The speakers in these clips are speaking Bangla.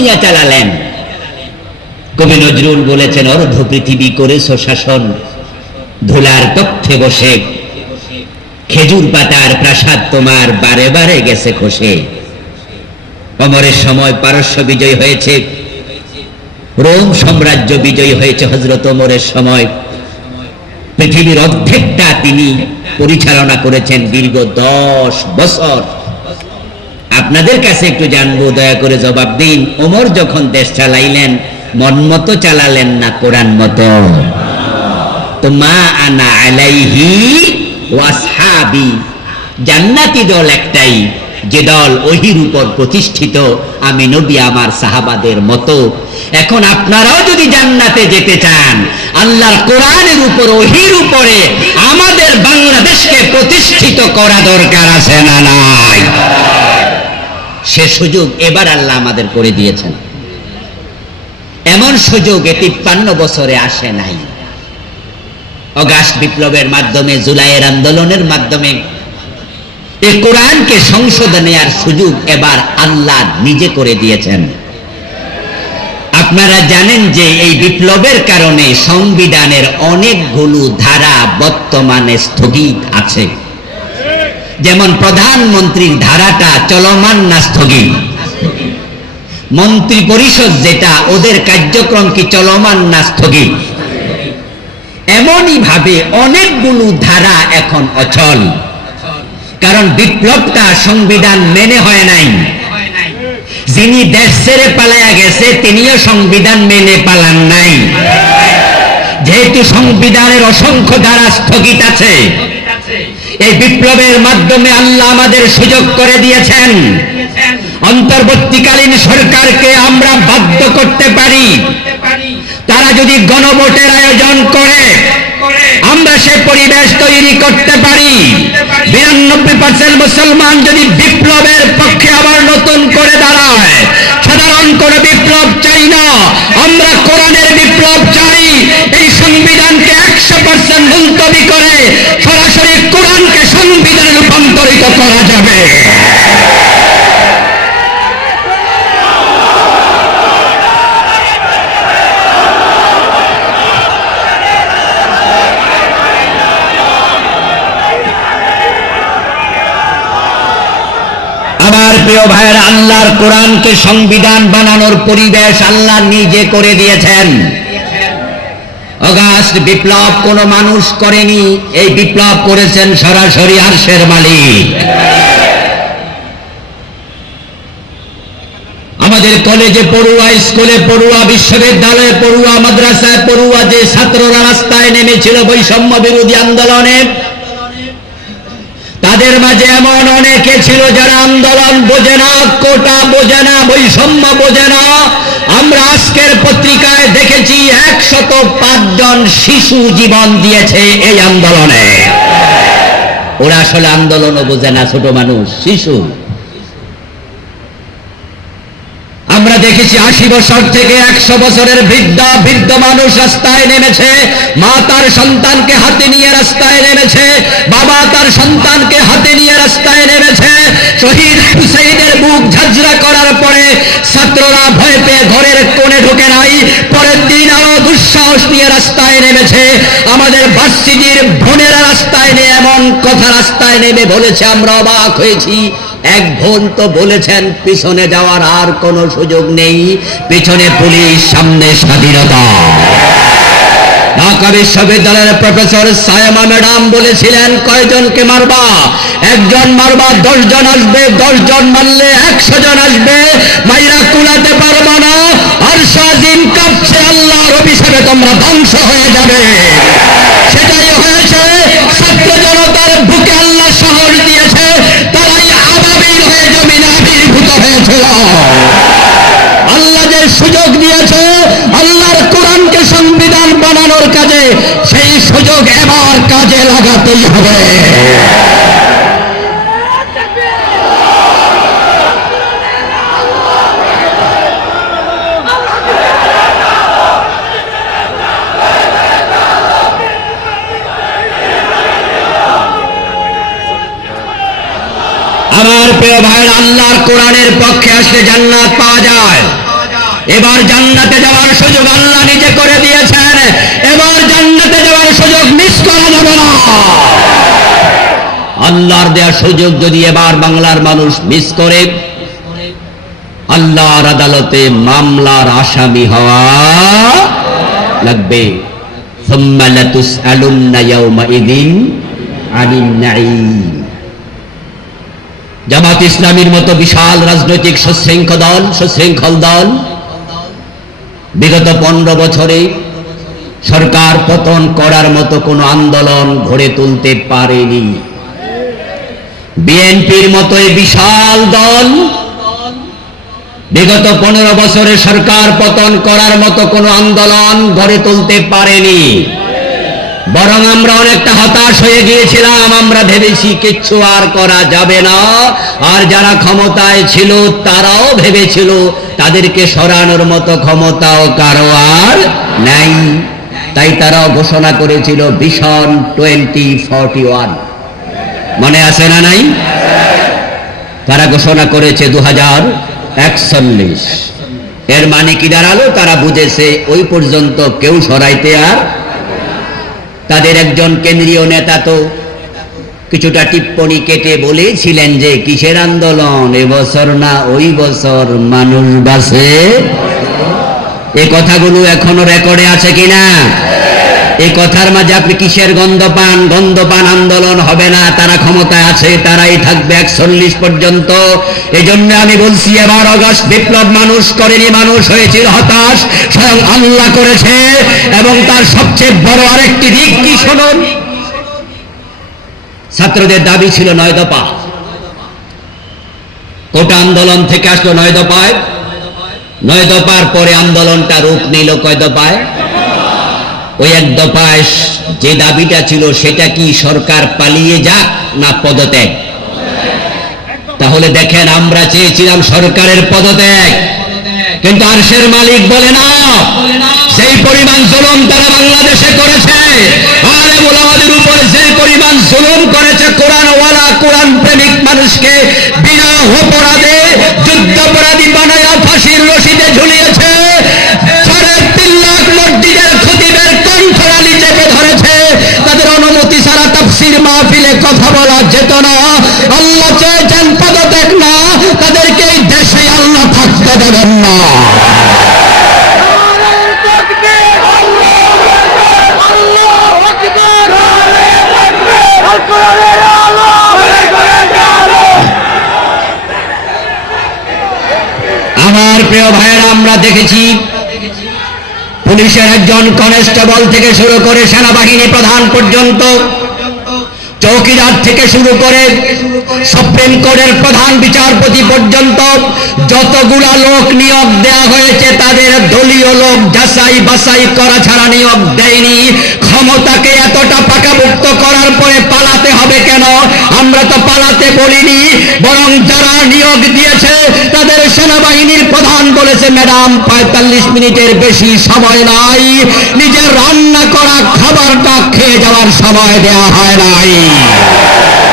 দুনিয়া চালালেন। কবি নজরুল বলেছেন, অর্ধ পৃথিবী করেছো শাসন, ধুলার কক্ষে বসে খেজুর পাতার প্রাসাদ তোমার বারে বারে গেছে খসে। ওমরের সময় পারস্য বিজয় হয়েছে, রোম সাম্রাজ্য বিজয় হয়েছে হযরত ওমরের সময়। পৃথিবীর অর্ধেকটা তিনি পরিচালনা করেছেন দীর্ঘ 10 বছর। আপনাদের কাছে একটু জানবো, দয়া করে জবাব দিন, ওমর যখন দেশ চালাইলেন মন মতো চালালেন না কোরআন মতো? তো মা আনা আলাইহি ওয়াসহাবি, জান্নাতি দল একটাই, যে দল ওহির উপর প্রতিষ্ঠিত, আমি নবী আমার সাহাবাদের মতো। এখন আপনারাও যদি জান্নাতে যেতে চান, আল্লাহর কোরআনের উপর, ওহির উপরে আমাদের বাংলাদেশকে প্রতিষ্ঠিত করা দরকার আছে না নাই? সে সুযোগ এবার আল্লাহ আমাদের করে দিয়েছেন। এমন সুযোগ 53 বছরে আসে নাই। অগাস্ট বিপ্লবের মাধ্যমে, জুলাইয়ের আন্দোলনের মাধ্যমে এই কোরআনকে সংশোধনে আর সুযোগ এবার আল্লাহ নিজে করে দিয়েছেন। আপনারা জানেন যে এই বিপ্লবের কারণে সংবিধানের অনেকগুলো ধারা বর্তমানে স্থগিত আছে। যেমন প্রধানমন্ত্রীর ধারাটা চলমান না স্থগিত? মন্ত্রী পরিষদ যেটা, ওদের কার্যক্রম কি চলমান না স্থগিত? এমনই ভাবে অনেকগুলো ধারা এখন অচল, কারণ বিপ্লবটা সংবিধান মেনে হয় নাই। যিনি দেশ ছেড়ে পালায়া গেছে তিনিও সংবিধান মেনে পালান নাই। যেহেতু সংবিধানের অসংখ্য ধারা স্থগিত আছে, এই বিপ্লবের মাধ্যমে আল্লাহ আমাদের সুযোগ করে দিয়েছেন। অন্তর্বর্তীকালীন সরকারকে আমরা বাধ্য করতে পারি, তারা যদি গণভোটের আয়োজন করে আমরা সে পরিবেশ তৈরি করতে পারি। 92% মুসলমান যদি বিপ্লবের পক্ষে আবার নতুন করে দাঁড়ায়, সাধারণ কোন বিপ্লব চাই না, আমরা কোরআনের বিপ্লব চাই। এই সংবিধানকে 100% মুলতবি করে সরাসরি কোরআনকে সংবিধানে রূপান্তরিত করা যাবে। আমার প্রিয় ভাইয়েরা, আল্লাহর কোরআনকে সংবিধান বানানোর পরিবেশ আল্লাহ নিজে করে দিয়েছেন। অগাস্ট বিপ্লব কোন মানুষ করেনি, এই বিপ্লব করেছেন সরাসরি আরশের মালিক। আমাদের কলেজে পড়ুয়া, স্কুলে পড়ুয়া, বিশ্ববিদ্যালয়ে পড়ুয়া, মাদ্রাসায় পড়ুয়া যে ছাত্ররা রাস্তায় নেমেছিল বৈষম্য বিরোধী আন্দোলনে, তাদের মাঝে এমন অনেকে ছিল যারা আন্দোলন বোঝে না, কোটা বোঝে না, বৈষম্য বোঝে না। আমরা আজকের পত্রিকায় দেখেছি 105 জন শিশু জীবন দিয়েছে এই আন্দোলনে। ওরা আসলে আন্দোলনও বোঝে না, ছোট মানুষ, শিশু। আমরা দেখেছি 80 বছর থেকে 100 বছরের বৃদ্ধ মানুষ রাস্তায় নেমেছে, মা তার সন্তানকে হাতে নিয়ে রাস্তায় নেমেছে, বাবা তার সন্তানকে হাতে নিয়ে রাস্তায় নেমেছে। শহীদ হুসাইনের বুক ঝাঁঝরা করার পরে ছাত্ররা ভয় পেয়ে ঘরের কোণে ঢুকে নাই, পরের দিন আরো দুঃসাহস নিয়ে রাস্তায় নেমেছে। আমাদের ভার্সিটির বোনেরা রাস্তায় নিয়ে এমন কথা রাস্তায় নেমে বলেছে, আমরা অবাক হয়েছি। এক বোন তো বলেছেন পিছনে যাওয়ার আর কোনো সুযোগ নেই, পিছনে পুলিশ, সামনে স্বাধীনতা। ঢাকা বিশ্ববিদ্যালয়ের প্রফেসর সায়মা ম্যাডাম বলেছিলেন, কয়জনকে মারবা? 1 জন মারবা, 10 জন আসবে, 10 জন মারলে 100 জন আসবে, মাইরা কুলাতে পারবা না, আরশ আজিম কাঁপছে, আল্লাহর অভিশাপে তোমরা ধ্বংস হয়ে যাবে। সেটাই হয়েছে। ছাত্র জনতার বুকে আল্লাহ সাহস দিয়েছে, তারাই আবাবিল হয়ে জমিনে আবির্ভূত হয়েছিল। আল্লাহ যে সুযোগ দিয়েছে আল্লাহর কোরআনকে সংবিধান বানানোর কাজে, সেই সুযোগ এবার কাজে লাগাতেই হবে। আমার প্রিয় ভাইরা, আল্লাহর কোরআনের পক্ষে আসলে জান্নাত পাওয়া যায়। এবার জান্নাতে যাওয়ার সুযোগ আল্লাহ নিজে করে দিয়েছেন। এবার জান্নাতে যাওয়ার সুযোগ মিস করা যাবে না। আল্লাহর দেওয়ার সুযোগ যদি এবার বাংলার মানুষ মিস করে, আল্লাহর আদালতে মামলার আসামি হওয়া লাগবে। সুম্মা লাতুসআলুন্না ইয়াওমাইযিন আনিন নাঈম। জামাত ইসলামীর মতো বিশাল রাজনৈতিক সুশৃঙ্খল দল বিগত 15 বছরে সরকার পতন করার মতো কোনো আন্দোলন গড়ে তুলতে পারেনি। বিএনপির মতো এই বিশাল দল বিগত 15 বছরে সরকার পতন করার মতো কোনো আন্দোলন গড়ে তুলতে পারেনি। বরং আমরা অনেকটা হতাশ হয়ে গিয়েছিলাম। আমরা ভেবেছি কিচ্ছু আর করা যাবে না। আর যারা ক্ষমতায় ছিল তারাও ভেবেছিল তাদেরকে সরানোর মতো ক্ষমতাও কারো আর নাই। তাই তারাও ঘোষণা করেছিল ভিশন 2041। মনে আছে না নাই? তারা ঘোষণা করেছে 2041। এর মানে কি দাঁড়ালো? তারা বুঝেছে ওই পর্যন্ত কেউ সরাইতে আর। তাদের একজন কেন্দ্রীয় নেতা তো কিছুটা টিপ্পনি কেটে বলেছিলেন যে কিসের আন্দোলন, এবছর না ওই বছর মানুষ বাঁচে। এই কথাগুলো এখনো রেকর্ডে আছে কিনা? এই কথার মাঝে আপনি কিসের গন্ধ পান? আন্দোলন হবে না। তারা ক্ষমতায় আছে, তারাই থাকবে 41 পর্যন্ত। এজন্য আমি বলছি এবার অগস্ট বিপ্লব মানুষ করেনি, মানুষ হয়েছিল হতাশ, স্বয়ং আল্লাহ করেছে। এবং তার সবচেয়ে বড় আরেকটি দিক কি শুনুন, ছাত্রদের দাবি ছিল 9 দফা। কোটা আন্দোলন থেকে আসলো 9 দফায়। 9 দফার পরে আন্দোলনটা রূপ নিল কয় দফায়? ওই 1 দফায় যে দাবিটা ছিল সেটা কি সরকার পালিয়ে যাক না পদত্যাগ? তাহলে দেখেন, আমরা চেয়েছিলাম সরকারের পদত্যাগ, কিন্তু আরশের মালিক বলে না। সেই পরিমাণ জুলুম তারা বাংলাদেশে করেছে। আলেম ওলামাদের উপরে যে পরিমাণ জুলুম করেছে, কোরআনওয়ালা কোরআন প্রেমিক মানুষকে বিনা অপরাধে যুদ্ধাপরাধী বানায়া ফাঁসির রশিদে ঝুলিয়েছে। 3.5 লাখ মসজিদের খতিবের কণ্ঠনালী চেপে ধরেছে। তাদের অনুমতি ছাড়া তাফসীর মাহফিলে কথা বলা যেত না। আল্লাহ চেয়েছেন পদত্যাগ না, তাদেরকে এই দেশে আল্লাহ থাকতে দেবেন না। আমার প্রিয় ভাইয়েরা, আমরা দেখেছি পুলিশের একজন কনস্টেবল থেকে শুরু করে সেনাবাহিনী প্রধান পর্যন্ত, চৌকিদার থেকে শুরু করে সুপ্রিম কোর্টের প্রধান বিচারপতি পর্যন্ত যতগুলা লোক নিয়োগ দেয়া হয়েছে তাদের দলীয় লোক যাচাই বাছাই করা ছাড়া নিয়োগ দেয়নি। ক্ষমতাকে এতটা পাকাপোক্ত করার পরে পালাতে হবে কেন? আমরা তো পালাতে বলিনি, বরং যারা নিয়োগ দিয়েছে তাদের সেনাবাহিনীর প্রধান বলেছে, ম্যাডাম 45 মিনিটের বেশি সময় নাই, নিজের রান্না করা খাবারটা খেয়ে যাওয়ার সময় দেয়া হয় নাই।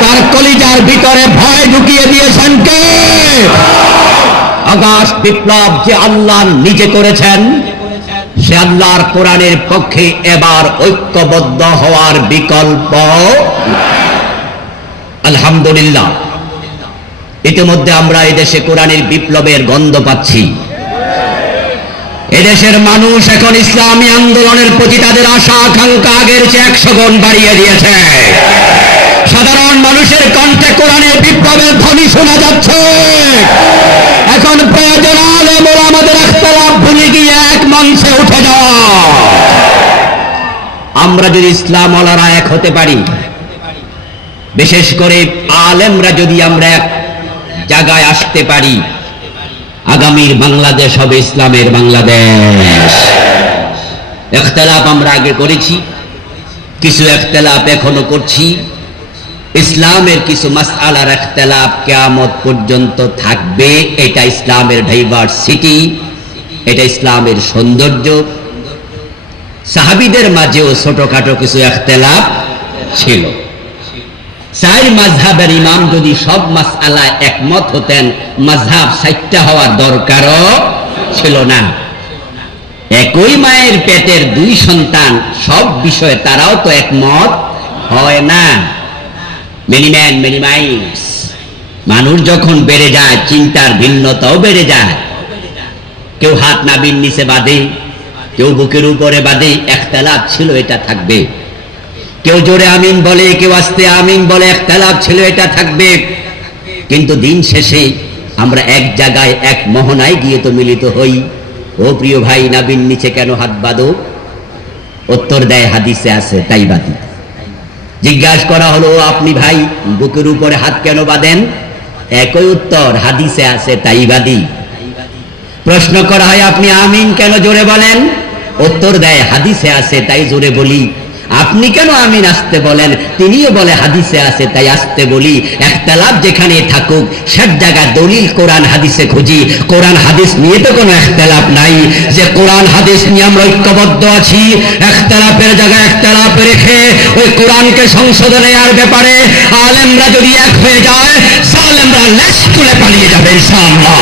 তার কলিজার ভিতরে ভয় ঢুকিয়ে দিয়েছেন কে? আগস্ট বিপ্লব যে আল্লাহ নিজে করেছেন, সে আল্লাহর কোরআনের পক্ষে এবার ঐক্যবদ্ধ হওয়ার বিকল্প। আলহামদুলিল্লাহ, ইতিমধ্যে আমরা এদেশে কোরআনের বিপ্লবের গন্ধ পাচ্ছি। এদেশের মানুষ এখন ইসলামী আন্দোলনের প্রতি তাদের আশা আকাঙ্ক্ষা আগের চেয়ে 100 গুণ বাড়িয়ে দিয়েছে। সাধারণ মানুষের কণ্ঠে কোরআনের বিপ্লবের ধ্বনি শোনা যাচ্ছে। এখন প্রয়োজন আলেম ওলামাদের ইখতিলাফ ভুলে গিয়ে এক মঞ্চে উঠে যাওয়া। আমরা যদি ইসলাম ওয়ালারা এক হতে পারি, বিশেষ করে আলেমরা যদি আমরা এক জায়গায় আসতে পারি, আগামীর বাংলাদেশ হবে ইসলামের বাংলাদেশ। ইখতিলাফ আমরা আগে করেছি, কিছু ইখতিলাফ এখনো করছি। ইসলামের কিছু মাসআলার ইখতিলাফ কিয়ামত পর্যন্ত থাকবে। এটা ইসলামের ডাইভার্সিটি, এটা ইসলামের সৌন্দর্য। সাহাবীদের মাঝেও ছোটখাটো কিছু ইখতিলাফ ছিল। 4 মাযহাবের ইমাম যদি সব মাসআলায় একমত হতেন, মাযহাব 4টা হওয়ার দরকারও ছিল না। একই মায়ের পেটের দুই সন্তান, সব বিষয়ে তারাও তো একমত হয় না। Many man many minds. মানুষ যখন বেড়ে যায়, চিন্তার ভিন্নতাও বেড়ে যায়। কেউ হাত নাভির নিচে বাঁধে, কেউ বুকের উপরে বাঁধে, ইখতিলাফ ছিল, এটা থাকবে। কেউ জোরে আমিন বলে, কেউ আস্তে আমিন বলে, ইখতিলাফ ছিল, এটা থাকবে। কিন্তু দিন শেষে আমরা এক জায়গায়, এক মোহনায় গিয়ে তো মিলিত হই। ও প্রিয় ভাই, নাভির নিচে কেন হাত বাঁধো? উত্তর দেয়, হাদিসে আছে তাই বাঁধি। জিজ্ঞাসা করা হলো, আপনি ভাই বুকের উপরে হাত কেন বাঁধেন? একই উত্তর, হাদিসে আছে তাই বাঁধি। প্রশ্ন করা হয়, আপনি আমিন কেন জোরে বলেন? উত্তর দেয়, হাদিসে আছে তাই জোরে বলি। আপনি কেন আমিন আসতে বলেন? তিনিও বলে, হাদিসে আছে তাই আসতে বলি। ইখতিলাফ যেখানে থাকুক, সব জায়গায় দলিল কোরআন হাদিসে খুঁজি। কোরআন হাদিস নিয়ে তো কোনো ইখতিলাফ নাই, যে কোরআন হাদিস নিয়ে আমরা ঐক্যবদ্ধ আছি। ইখতিলাফের জায়গায় ইখতিলাফ রেখে ওই কোরআনকে সংশোধনের ব্যাপারে আলেমরা যদি এক হয়ে যায়, জালেমরা লেজ তুলে পালিয়ে যাবে ইনশাআল্লাহ।